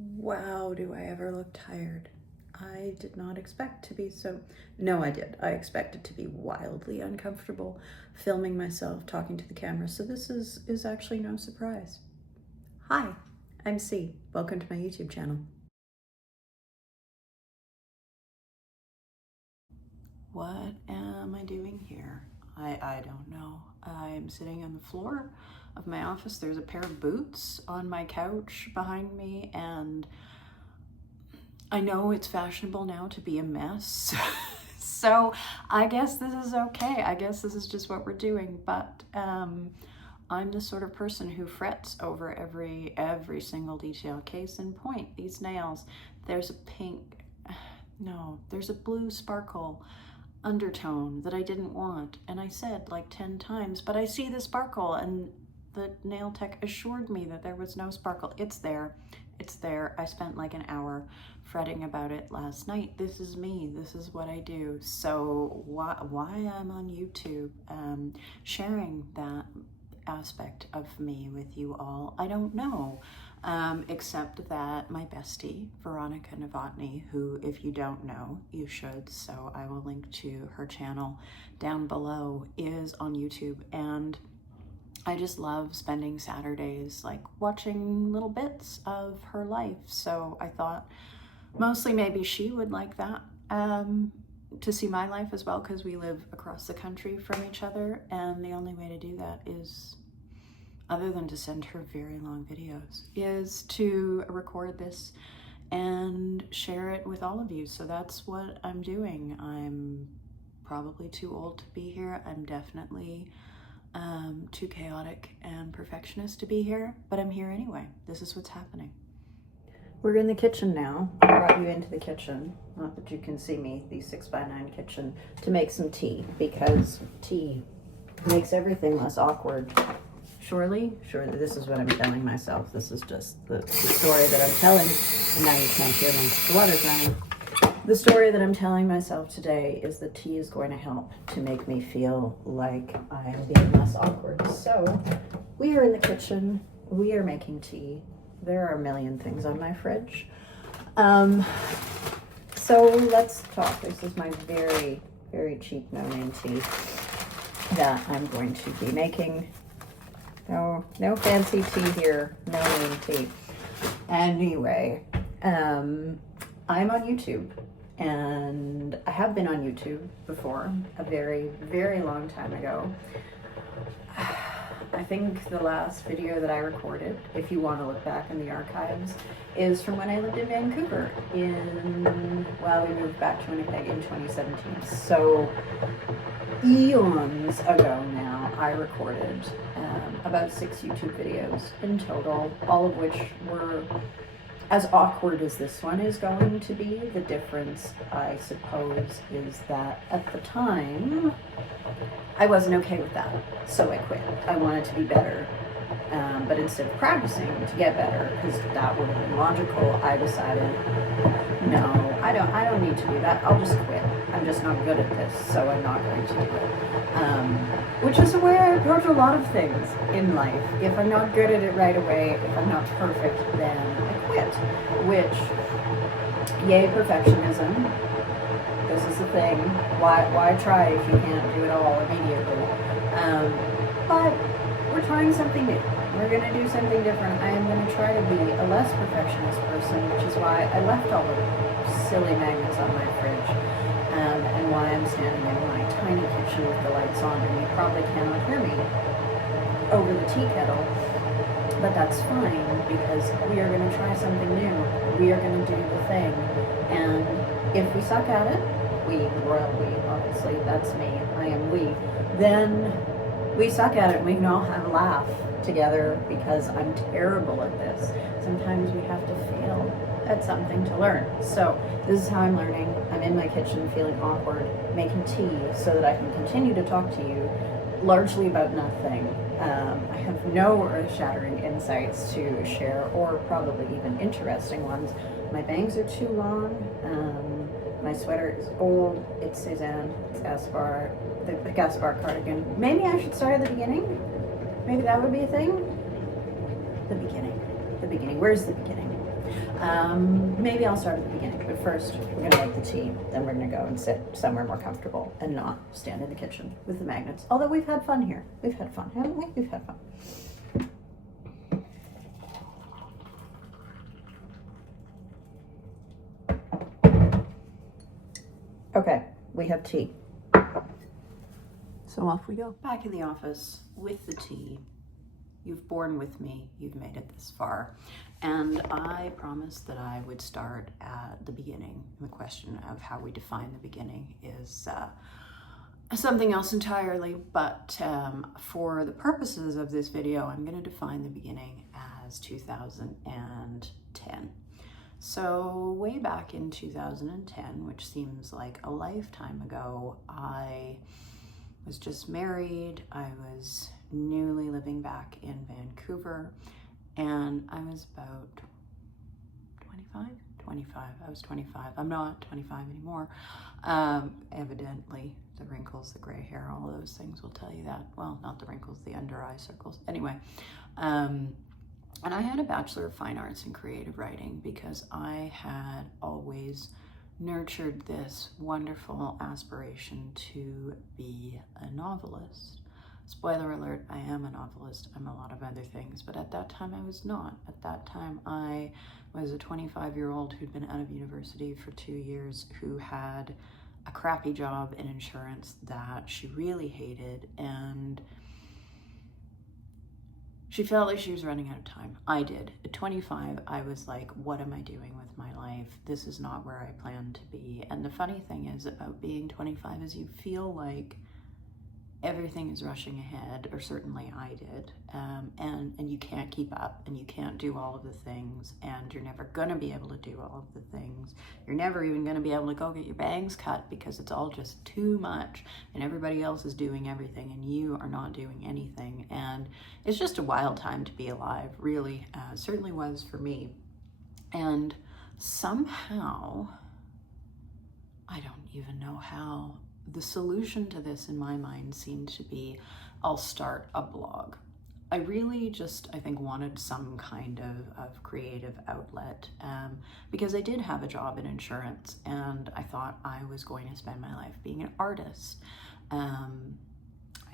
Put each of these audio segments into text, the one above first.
Wow, do I ever look tired. I did not expect to be so... No, I did. I expected to be wildly uncomfortable filming myself, talking to the camera, so this is actually no surprise. Hi, I'm C. Welcome to my YouTube channel. What am I doing here? I don't know. I'm sitting on the floor of my office. There's a pair of boots on my couch behind me, and I know it's fashionable now to be a mess. So I guess this is okay. I guess this is just what we're doing. But I'm the sort of person who frets over every single detail. Case in point, these nails. There's a pink, no, there's a blue sparkle undertone that I didn't want, and I said like 10 times, but I see the sparkle, and the nail tech assured me that there was no sparkle. It's there. I spent like an hour fretting about it last night. This is me. This is what I do. So why I'm on YouTube sharing that aspect of me with you all, I don't know. Except that my bestie, Veronica Novotny, who, if you don't know, you should, so I will link to her channel down below, is on YouTube, and I just love spending Saturdays like watching little bits of her life. So I thought mostly maybe she would like that, to see my life as well, because we live across the country from each other, and the only way to do that is, other than to send her very long videos, is to record this and share it with all of you. So that's what I'm doing. I'm probably too old to be here. I'm definitely too chaotic and perfectionist to be here, but I'm here anyway. This is what's happening. We're in the kitchen now. I brought you into the kitchen, not that you can see me, the 6x9 kitchen, to make some tea, because tea makes everything less awkward. Surely, this is what I'm telling myself. This is just the story that I'm telling. And now you can't hear me because the water's running. The story that I'm telling myself today is that tea is going to help to make me feel like I am being less awkward. So we are in the kitchen. We are making tea. There are a million things on my fridge. So let's talk. This is my very, very cheap no-name tea that I'm going to be making. No fancy tea here, no name tea. Anyway, I'm on YouTube, and I have been on YouTube before, a very, very long time ago. I think the last video that I recorded, if you want to look back in the archives, is from when I lived in Vancouver we moved back to Winnipeg in 2017. So eons ago now, I recorded about 6 YouTube videos in total, all of which were as awkward as this one is going to be. The difference, I suppose, is that at the time, I wasn't okay with that, so I quit. I wanted to be better, but instead of practicing to get better, because that would have been logical, I decided, no, I don't need to do that. I'll just quit. I'm just not good at this, so I'm not going to do it. Which is the way I approach a lot of things in life. If I'm not good at it right away, if I'm not perfect, then I quit. Which, yay, perfectionism. This is the thing. Why try if you can't do it all immediately? But we're trying something new. We're going to do something different. I am going to try to be a less perfectionist person, which is why I left all the silly magnets on my fridge, and why I'm standing in my tiny kitchen with the lights on, and you probably cannot hear me over the tea kettle, but that's fine, because we are going to try something new. We are going to do the thing, and if we suck at it, royal we, obviously, that's me, I am we, then we suck at it, and we can all have a laugh together, because I'm terrible at this. Sometimes we have to fail at something to learn. So this is how I'm learning. I'm in my kitchen feeling awkward, making tea so that I can continue to talk to you largely about nothing. I have no earth-shattering insights to share, or probably even interesting ones. My bangs are too long. My sweater is old. It's Suzanne. It's Gaspar. The Gaspar cardigan. Maybe I should start at the beginning. Maybe that would be a thing. The beginning. Where's the beginning? Maybe I'll start at the beginning, but first we're gonna make the tea, then we're gonna go and sit somewhere more comfortable and not stand in the kitchen with the magnets. Although we've had fun here. We've had fun, haven't we? We've had fun. Okay, we have tea. So off we go. Back in the office with the tea. You've borne with me, you've made it this far. And I promised that I would start at the beginning. The question of how we define the beginning is something else entirely, but for the purposes of this video, I'm gonna define the beginning as 2010. So way back in 2010, which seems like a lifetime ago, I was just married, I was newly living back in Vancouver, and I was about 25. I was 25. I'm not 25 anymore. Evidently, the wrinkles, the gray hair, all those things will tell you that. Well, not the wrinkles, the under eye circles. Anyway, and I had a Bachelor of Fine Arts in Creative Writing because I had always nurtured this wonderful aspiration to be a novelist. Spoiler alert, I am a novelist. I'm a lot of other things, but at that time I was not. At that time I was a 25-year-old who'd been out of university for 2 years, who had a crappy job in insurance that she really hated, and she felt like she was running out of time. I did. At 25, I was like, what am I doing with my life? This is not where I plan to be. And the funny thing is about being 25 is you feel like everything is rushing ahead, or certainly I did, and you can't keep up, and you can't do all of the things, and you're never gonna be able to do all of the things. You're never even gonna be able to go get your bangs cut because it's all just too much, and everybody else is doing everything, and you are not doing anything. And it's just a wild time to be alive, really. Certainly was for me. And somehow, I don't even know how, the solution to this in my mind seemed to be, I'll start a blog. I really just, I think, wanted some kind of creative outlet because I did have a job in insurance, and I thought I was going to spend my life being an artist. I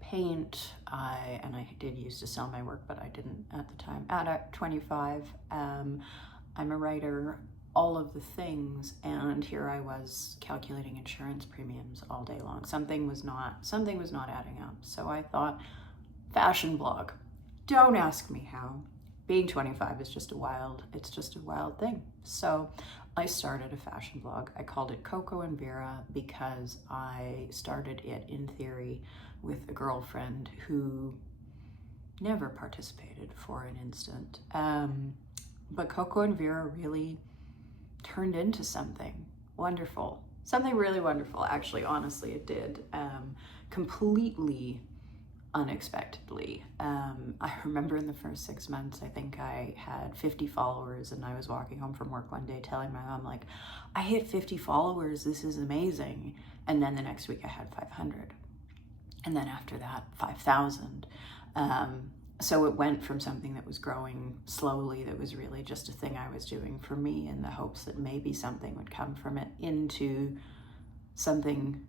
paint, and I did used to sell my work, but I didn't at the time. At 25, I'm a writer, all of the things, and here I was calculating insurance premiums all day long. Something was not adding up. So I thought, fashion blog. Don't ask me how. Being 25 is just a wild thing. So I started a fashion blog. I called it Coco and Vera because I started it in theory with a girlfriend who never participated for an instant. But Coco and Vera really turned into something wonderful, something really wonderful. Actually, honestly, it did, completely unexpectedly. I remember in the first 6 months, I think I had 50 followers, and I was walking home from work one day telling my mom, like, I hit 50 followers, this is amazing. And then the next week I had 500. And then after that, 5,000. So it went from something that was growing slowly, that was really just a thing I was doing for me in the hopes that maybe something would come from it, into something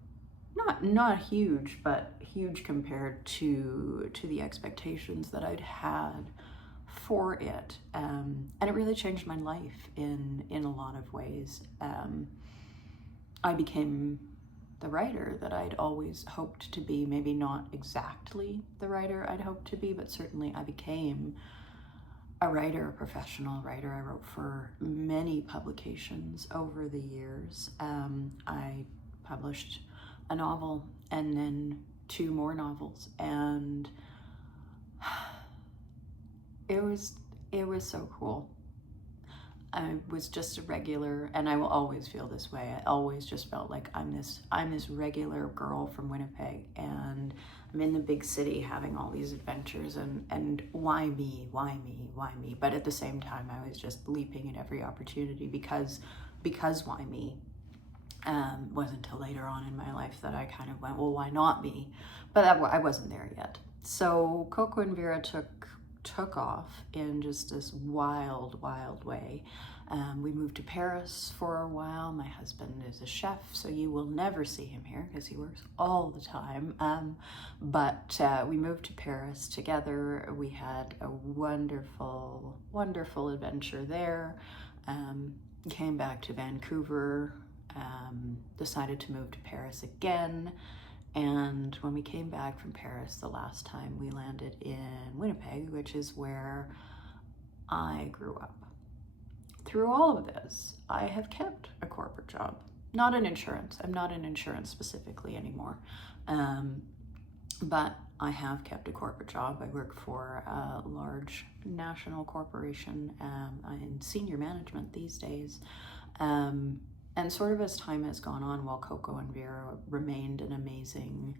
not huge, but huge compared to the expectations that I'd had for it. And it really changed my life in a lot of ways. I became the writer that I'd always hoped to be. Maybe not exactly the writer I'd hoped to be, but certainly I became a writer, a professional writer. I wrote for many publications over the years. I published a novel and then 2 more novels, and it was so cool. I was just a regular, and I will always feel this way. I always just felt like I'm this regular girl from Winnipeg, and I'm in the big city having all these adventures, and why me? But at the same time, I was just leaping at every opportunity because why me? Wasn't until later on in my life that I kind of went, well, why not me? But I wasn't there yet. So Coco and Vera took took off in just this wild, wild way. We moved to Paris for a while. My husband is a chef, so you will never see him here because he works all the time. But we moved to Paris together. We had a wonderful, wonderful adventure there. Came back to Vancouver, decided to move to Paris again. And when we came back from Paris the last time, we landed in Winnipeg, which is where I grew up. Through all of this, I have kept a corporate job, not in insurance. I'm not in insurance specifically anymore, but I have kept a corporate job. I work for a large national corporation. I'm in senior management these days. And sort of as time has gone on, while Coco and Vera remained an amazing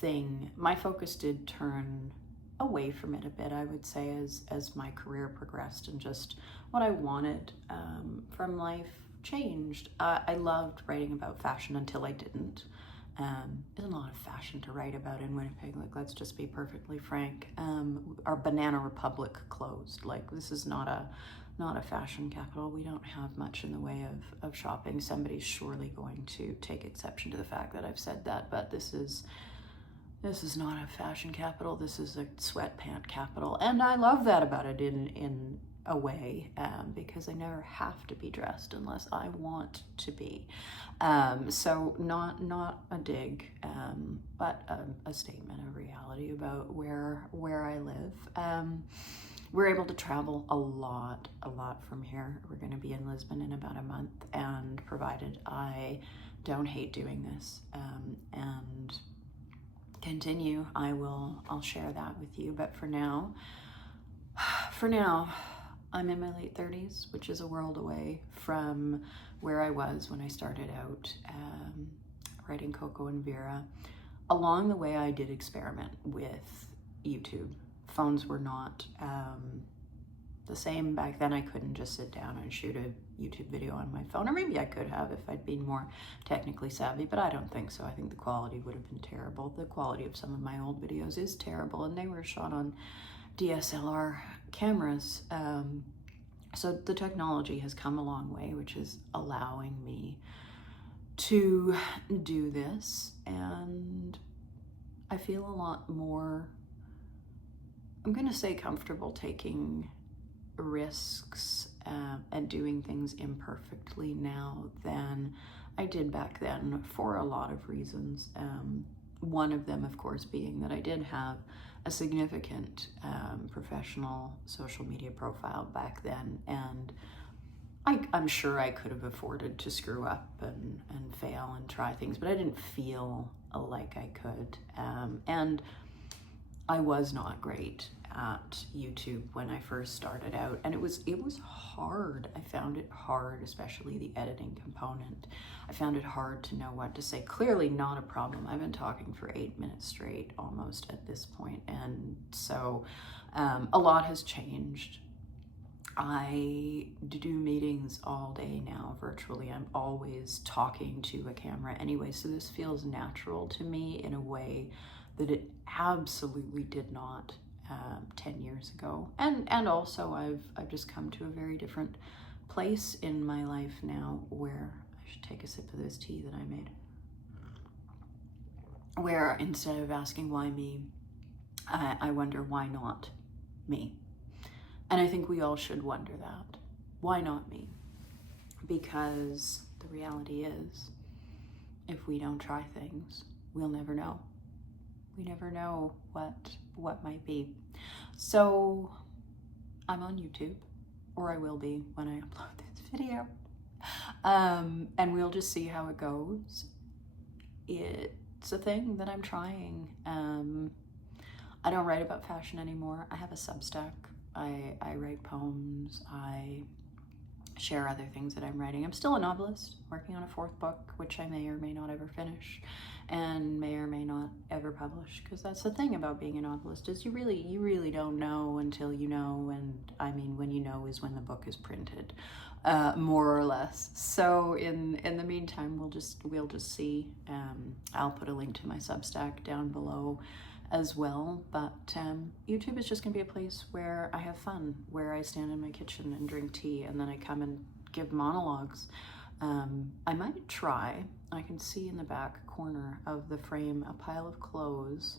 thing, my focus did turn away from it a bit, I would say, as my career progressed and just what I wanted from life changed. I loved writing about fashion until I didn't. There's a lot of fashion to write about in Winnipeg. Like, let's just be perfectly frank. Our Banana Republic closed. Like, this is not a fashion capital. We don't have much in the way of shopping. Somebody's surely going to take exception to the fact that I've said that, but this is not a fashion capital. This is a sweatpant capital, and I love that about it in a way, because I never have to be dressed unless I want to be. So not a dig, but a statement of reality about where I live. We're able to travel a lot from here. We're going to be in Lisbon in about a month, and provided I don't hate doing this and continue, I'll share that with you. But for now, I'm in my late 30s, which is a world away from where I was when I started out writing Coco and Vera. Along the way, I did experiment with YouTube. Phones were not the same back then. I couldn't just sit down and shoot a YouTube video on my phone, or maybe I could have if I'd been more technically savvy, but I don't think so. I think the quality would have been terrible. The quality of some of my old videos is terrible, and they were shot on DSLR cameras. So the technology has come a long way, which is allowing me to do this, and I feel a lot more, I'm going to say, comfortable taking risks and doing things imperfectly now than I did back then, for a lot of reasons. One of them, of course, being that I did have a significant professional social media profile back then, and I'm sure I could have afforded to screw up and fail and try things, but I didn't feel like I could. And I was not great at YouTube when I first started out, and it was hard. I found it hard, especially the editing component. I found it hard to know what to say. Clearly not a problem. I've been talking for 8 minutes straight almost at this point, and so a lot has changed. I do meetings all day now virtually. I'm always talking to a camera anyway, so this feels natural to me in a way that it absolutely did not 10 years ago. And also I've just come to a very different place in my life now, where I should take a sip of this tea that I made, where instead of asking why me, I wonder why not me. And I think we all should wonder that. Why not me? Because the reality is, if we don't try things, we'll never know. We never know what might be. So I'm on YouTube, or I will be when I upload this video. And we'll just see how it goes. It's a thing that I'm trying. I don't write about fashion anymore. I have a Substack. I write poems. I share other things that I'm writing. I'm still a novelist, working on a 4th book, which I may or may not ever finish, and may or may not ever publish, because that's the thing about being a novelist, is you really don't know until you know, and I mean, when you know is when the book is printed, more or less. So in the meantime, we'll just see. I'll put a link to my Substack down below. as well. But YouTube is just gonna be a place where I have fun, where I stand in my kitchen and drink tea, and then I come and give monologues. I might try, I can see in the back corner of the frame a pile of clothes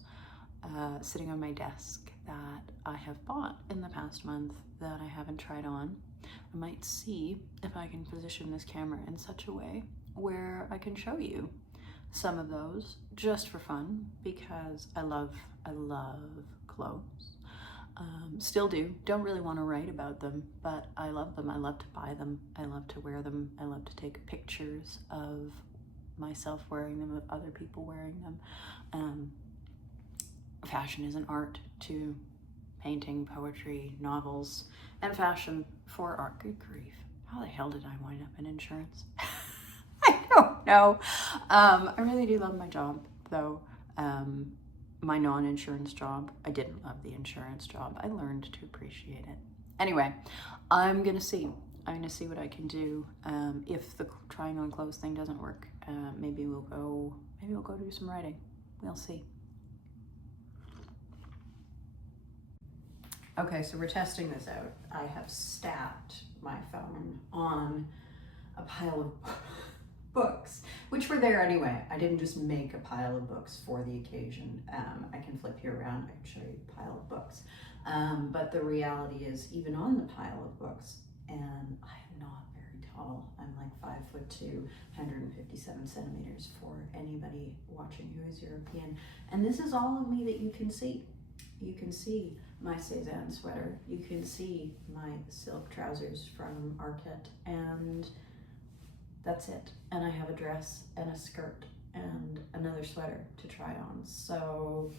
sitting on my desk that I have bought in the past month that I haven't tried on. I might see if I can position this camera in such a way where I can show you some of those just for fun, because I love clothes. Still do, don't really want to write about them, but I love them. I love to buy them. I love to wear them. I love to take pictures of myself wearing them, of other people wearing them. Fashion is an art too. Painting, poetry, novels, and fashion for art. Good grief. How the hell did I wind up in insurance? I don't know. I really do love my job though. My non-insurance job. I didn't love the insurance job. I learned to appreciate it. Anyway, I'm gonna see what I can do. If the trying on clothes thing doesn't work, maybe we'll go do some writing. We'll see. Okay, so we're testing this out. I have stacked my phone on a pile of books, which were there anyway. I didn't just make a pile of books for the occasion. I can flip you around, I can show you a pile of books. But the reality is, even on the pile of books, and I am not very tall. I'm like 5'2", 157 centimeters for anybody watching who is European. And this is all of me that you can see. You can see my Cézanne sweater. You can see my silk trousers from Arket, and that's it. And I have a dress and a skirt and another sweater to try on. So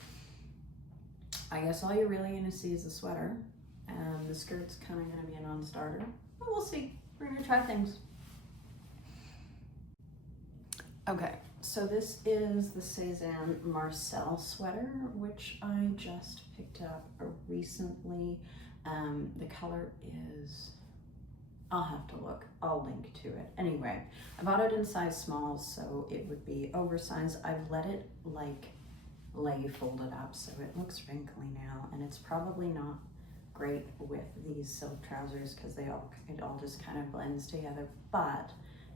I guess all you're really gonna see is the sweater, and the skirt's kind of gonna be a non-starter. But we'll see. We're gonna try things. Okay, so this is the Cézanne Marcel sweater, which I just picked up recently. The color is, I'll have to look, I'll link to it. Anyway, I bought it in size small, so it would be oversized. I've let it like lay folded up, so it looks wrinkly now, and it's probably not great with these silk trousers because it all just kind of blends together, but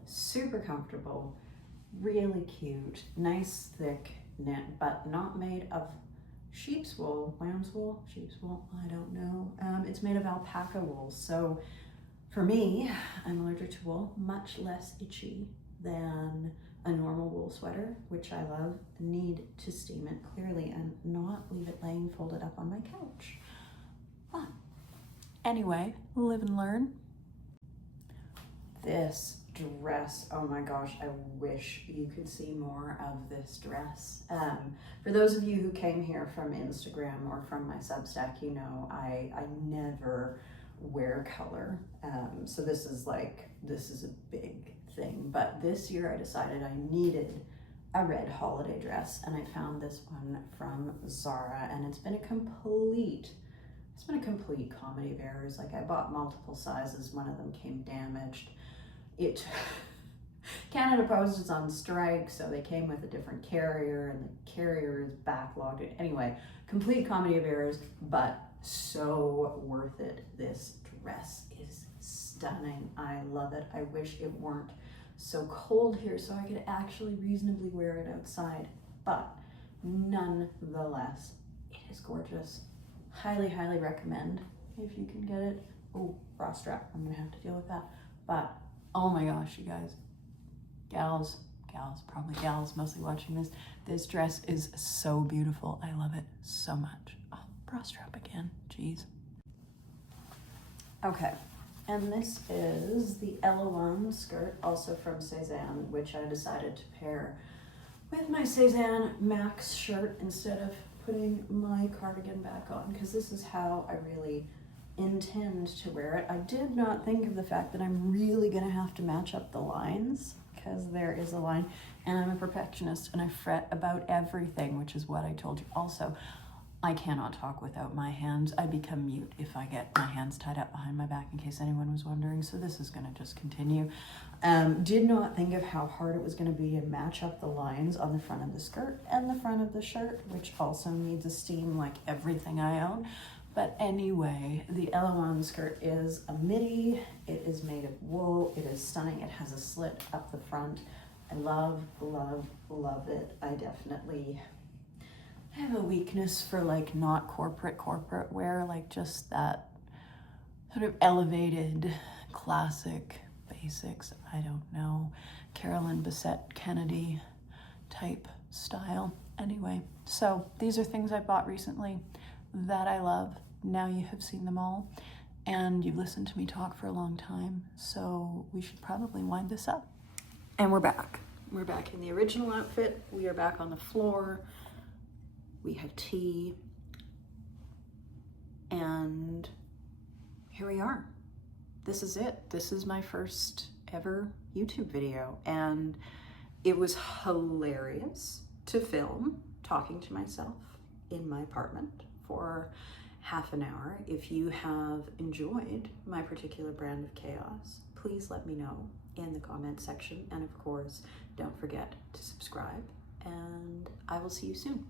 super comfortable, really cute, nice thick knit, but not made of sheep's wool, lamb's wool, sheep's wool, I don't know. It's made of alpaca wool, so for me, I'm allergic to wool, much less itchy than a normal wool sweater, which I love. Need to steam it clearly and not leave it laying folded up on my couch. But anyway, live and learn. This dress, oh my gosh, I wish you could see more of this dress. For those of you who came here from Instagram or from my Substack, you know I never wear color. So this is a big thing. But this year I decided I needed a red holiday dress, and I found this one from Zara, and it's been a complete comedy of errors. Like, I bought multiple sizes, one of them came damaged. Canada Post is on strike, so they came with a different carrier, and the carrier is backlogged. Anyway, complete comedy of errors, but so worth it. This dress is stunning. I love it. I wish it weren't so cold here so I could actually reasonably wear it outside, but nonetheless, it is gorgeous. Highly, highly recommend if you can get it. Oh, bra strap, I'm gonna have to deal with that. But oh my gosh, you guys, gals, probably gals mostly watching this. This dress is so beautiful. I love it so much. Oh, bra strap again, jeez. Okay, and this is the Eloane skirt, also from Cézanne, which I decided to pair with my Cézanne Max shirt instead of putting my cardigan back on, because this is how I really intend to wear it. I did not think of the fact that I'm really gonna have to match up the lines, because there is a line, and I'm a perfectionist and I fret about everything, which is what I told you also. I cannot talk without my hands. I become mute if I get my hands tied up behind my back, in case anyone was wondering. So this is gonna just continue. Did not think of how hard it was gonna be to match up the lines on the front of the skirt and the front of the shirt, which also needs a steam like everything I own. But anyway, the Eloane skirt is a midi. It is made of wool. It is stunning. It has a slit up the front. I love, love, love it. I definitely have a weakness for like not corporate wear, like just that sort of elevated, classic, basics, I don't know, Carolyn Bessette Kennedy type style. Anyway, so these are things I bought recently that I love. Now you have seen them all, and you've listened to me talk for a long time, so we should probably wind this up. And we're back. We're back in the original outfit. We are back on the floor. We have tea, and here we are. This is it. This is my first ever YouTube video, and it was hilarious to film talking to myself in my apartment for half an hour. If you have enjoyed my particular brand of chaos, please let me know in the comment section, and of course, don't forget to subscribe, and I will see you soon.